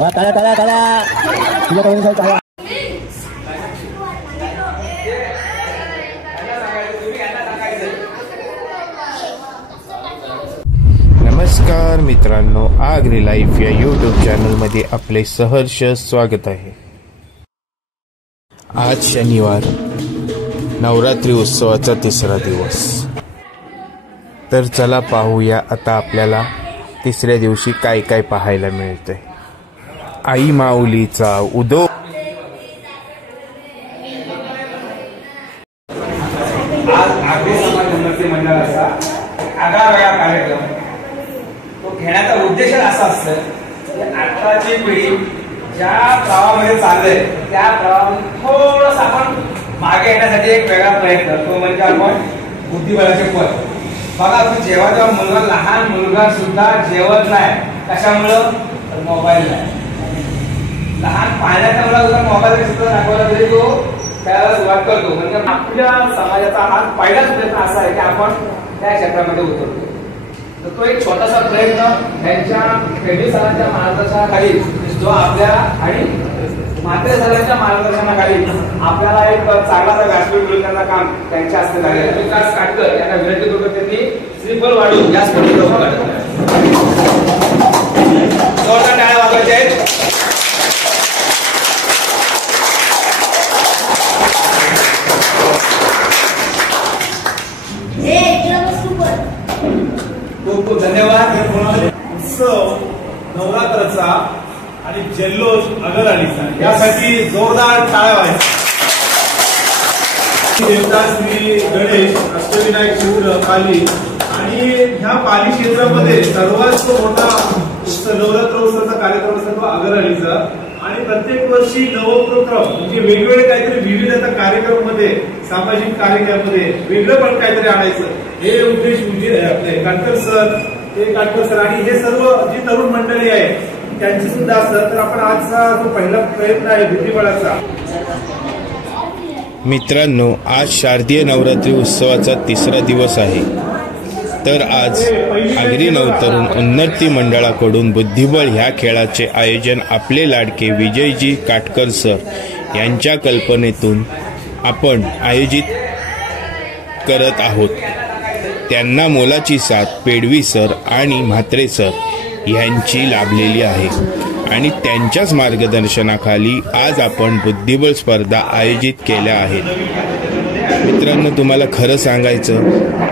वा टाळ्या टाळ्या टाळ्या तुझ्याकडून काय टाळ्या. नमस्कार मित्रांनो, आगरी लाईफ या यूट्यूब चॅनलमध्ये आपले सहर्ष स्वागत आहे. आज शनिवार, नवरात्री उत्सवाचा तिसरा दिवस. तर चला पाहूया आता आपल्याला तिसऱ्या दिवशी काय काय पाहायला मिळतंय. आई माऊलीचा उदो. आज आगरी समाज उन्नती मंडळाचा आगळावेगळा कार्यक्रम तो घेण्याचा उद्देश असा असतं की आताची पिढी ज्या प्रवाहामध्ये चाललंय त्या प्रवाहामध्ये थोडंसं आपण मागे येण्यासाठी एक वेगळा प्रयत्न, तो म्हणजे आपण बुद्धिबळाचे पद. बघा, जेव्हा मुलगा, लहान मुलगा सुद्धा जेवत नाही, कशामुळं? तर मोबाईल नाही. लहान पाण्याचा मुलगा सुद्धा मोबाईल सुद्धा दाखवला तरी तो त्याला सुरुवात करतो. म्हणजे आपल्या समाजाचा हा पहिलाच प्रयत्न असा आहे की आपण त्या क्षेत्रामध्ये उतरतो. तर तो एक छोटासा प्रयत्न त्यांच्या पेढी सरांच्या मार्गदर्शनाखाली, जो आपल्या आणि म्हात्रे सरांच्या मार्गदर्शनाखाली आपल्याला एक चांगला व्यासपीठ मिळून त्यांना काम त्यांच्या हस्ते झाले. विकास काटकर यांना विनंती करून त्यांनी श्रीफळ वाढून या स्पर्धेत जोरदार टाळ्या वाजवायच्या आहेत. खूप खूप धन्यवाद. उत्सव नवरात्राचा आणि जल्लोष अगरआलीचा यासाठी जोरदार टाळ्या वाजवा. देवता श्री गणेश अष्टविनायक क्षेत्र पाली, आणि ह्या पाली क्षेत्रामध्ये सर्वात मोठा नवरात्र उत्सवाचा कार्यक्रम असतो अगरआलीचा. आणि प्रत्येक वर्षी नवोपक्रम म्हणजे वेगवेगळे काहीतरी विविधता कार्यक्रम मध्ये, सामाजिक कार्यामध्ये वेगळं पण काहीतरी आणायचं, हे उद्देश आपले काटकर सर, ते काटकर सर आणि हे सर्व जी तरुण मंडळी आहे त्यांची सुद्धा असतं. तर आपण आजचा जो पहिला प्रयत्न आहे बुद्धिबळाचा. मित्रांनो, आज शारदीय नवरात्री उत्सवाचा तिसरा दिवस आहे. तर आज आगरी नवतरुण उन्नती मंडळाकडून बुद्धिबळ ह्या खेळाचे आयोजन आपले लाडके विजयजी काटकर सर यांच्या कल्पनेतून आपण आयोजित करत आहोत. त्यांना मोलाची साथ पेडवी सर आणि म्हात्रे सर यांची लाभलेली आहे आणि त्यांच्याच मार्गदर्शनाखाली आज आपण बुद्धिबळ स्पर्धा आयोजित केल्या आहेत. मित्रांनो, तुम्हाला खरं सांगायचं,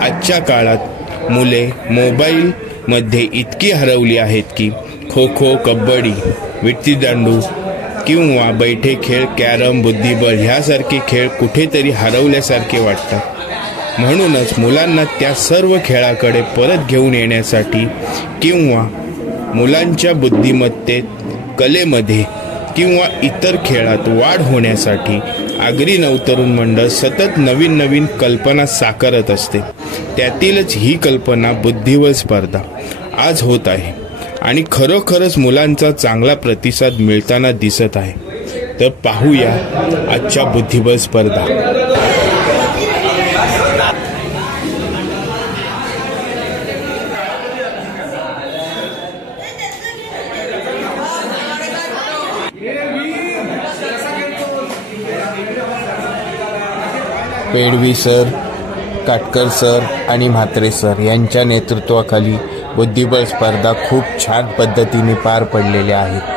आजच्या काळात मुले मोबाईलमध्ये इतकी हरवली आहेत की खो खो, कबड्डी, विट्टीदांडू किंवा बैठे खेळ, कॅरम, बुद्धिबळ ह्यासारखे खेळ कुठेतरी हरवल्यासारखे वाटतात. म्हणूनच मुलांना त्या सर्व खेळाकडे परत घेऊन येण्यासाठी किंवा मुलांच्या बुद्धिमत्तेत, कलेमध्ये किंवा इतर खेळात वाढ होण्यासाठी आगरी नवतरुण मंडळ सतत नवीन नवीन कल्पना साकारत असते. त्यातीलच ही कल्पना बुद्धिबळ स्पर्धा आज होत आहे आणि खरोखरच मुलांचा चांगला प्रतिसाद मिळताना दिसत आहे. तर पाहूया आजच्या बुद्धिबळ स्पर्धा. पेडवी सर, काटकर सर आणि म्हात्रे सर यांच्या नेतृत्वाखाली बुद्धिबळ स्पर्धा खूप छान पद्धतीने पार पडलेल्या आहेत.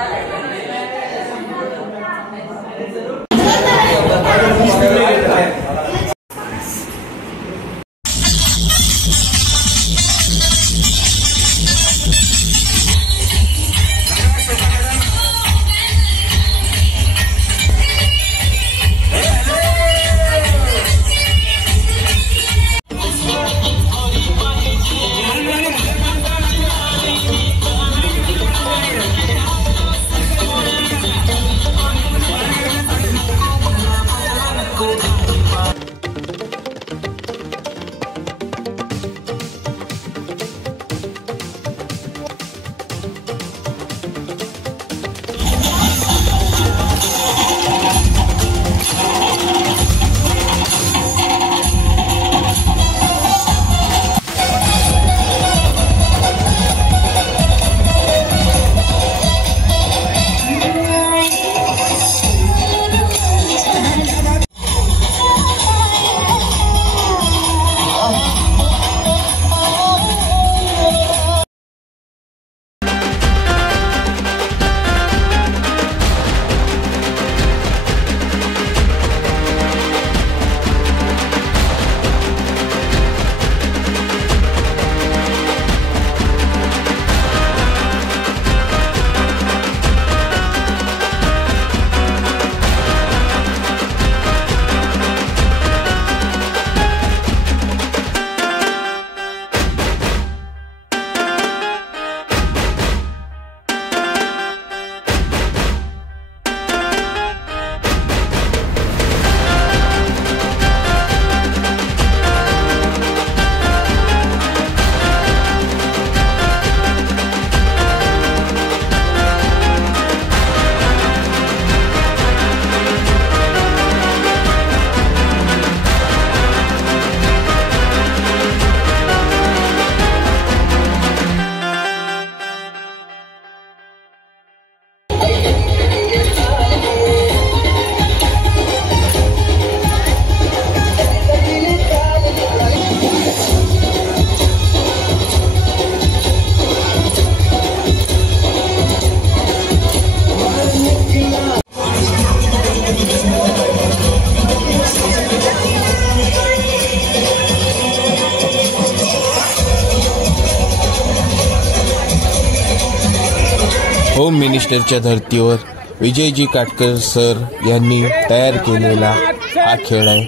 होम मिनिस्टरच्या धर्तीवर विजयजी काटकर सर यांनी तयार केलेला हा खेळ आहे.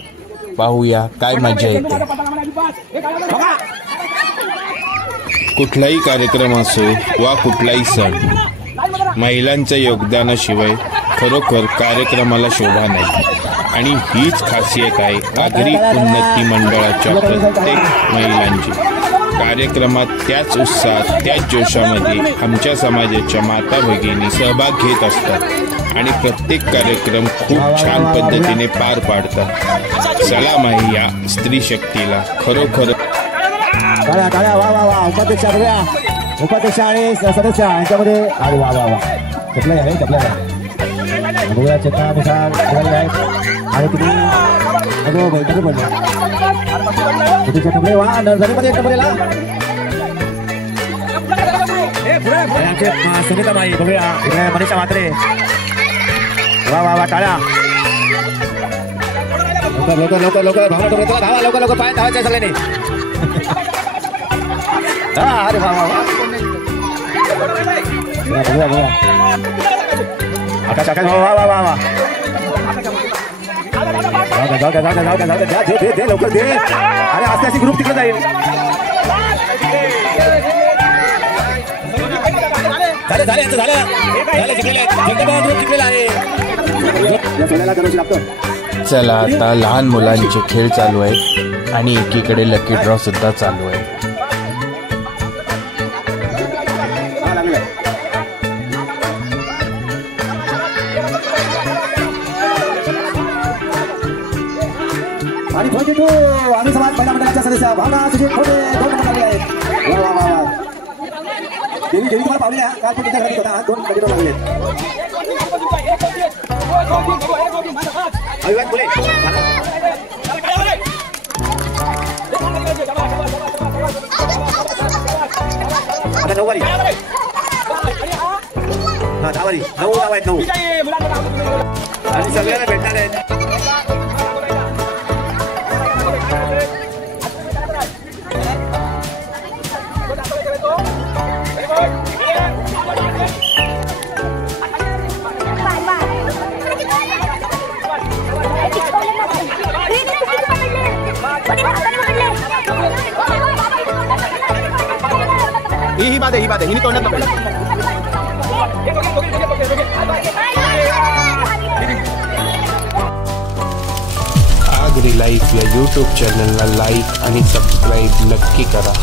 पाहूया काय मजा येते. कुठलाही कार्यक्रम असो वा कुठलाही सण, महिलांच्या योगदानाशिवाय खरोखर कार्यक्रमाला शोभा नाही. आणि हीच खासियत आहे आगरी उन्नती मंडळाच्या प्रत्येक महिलांची. कार्यक्रमात त्याच उत्साहात त्याच जोशामध्ये आमच्या समाजाच्या माता भगिनी सहभाग घेत असतात आणि प्रत्येक कार्यक्रम खूप छान पद्धतीने पार पाडतात. सलाम आहे या स्त्री शक्तीला. खरोखर काळ्या काळ्या वा वा वा. उपाध्यक्ष आणि सदस्य यांच्यामध्ये अरे वा वा वा. कुठला आहे बघूया चित्रानुसार आणि तुम्ही टपले वा नर्सरीमध्ये टपलेला सुनीता बाई. बघूया मनीषा म्हात्रे. वा वा वा. टाळ्या. लवकर भावना धावा. लवकर पाय धावायचे सगळ्यांनी. अरे वा वा वा. बघूया आकाश वा वा वा वा. दे लवकर दे. अरे आस्ते आस्ते ग्रुप तिकडे जाईल. चला आता लहान मुलांचे खेळ चालू आहेत आणि एकीकडे लकी ड्रॉ सुद्धा चालू आहे. आणि 22 आम्ही समाज महिला मंडळाच्या सदस्य भावना सुजित खोटे 2 नंबर लागले आहेत. वा वा वा वा. देवी तुम्हाला पावलेल्या काल पण तुमच्या घरात होता 2 नंबर लागले. अभिवाद बोले. आता 9 वारी. हा 10 वारी. 9 नाव आहेत 9 आणि सगळ्यांना भेटणार आहेत. ही बात आहे हिने तोंडात पकडलं. आगरी लाईफ या यूट्यूब चॅनलला लाईक आणि सबस्क्राईब नक्की करा.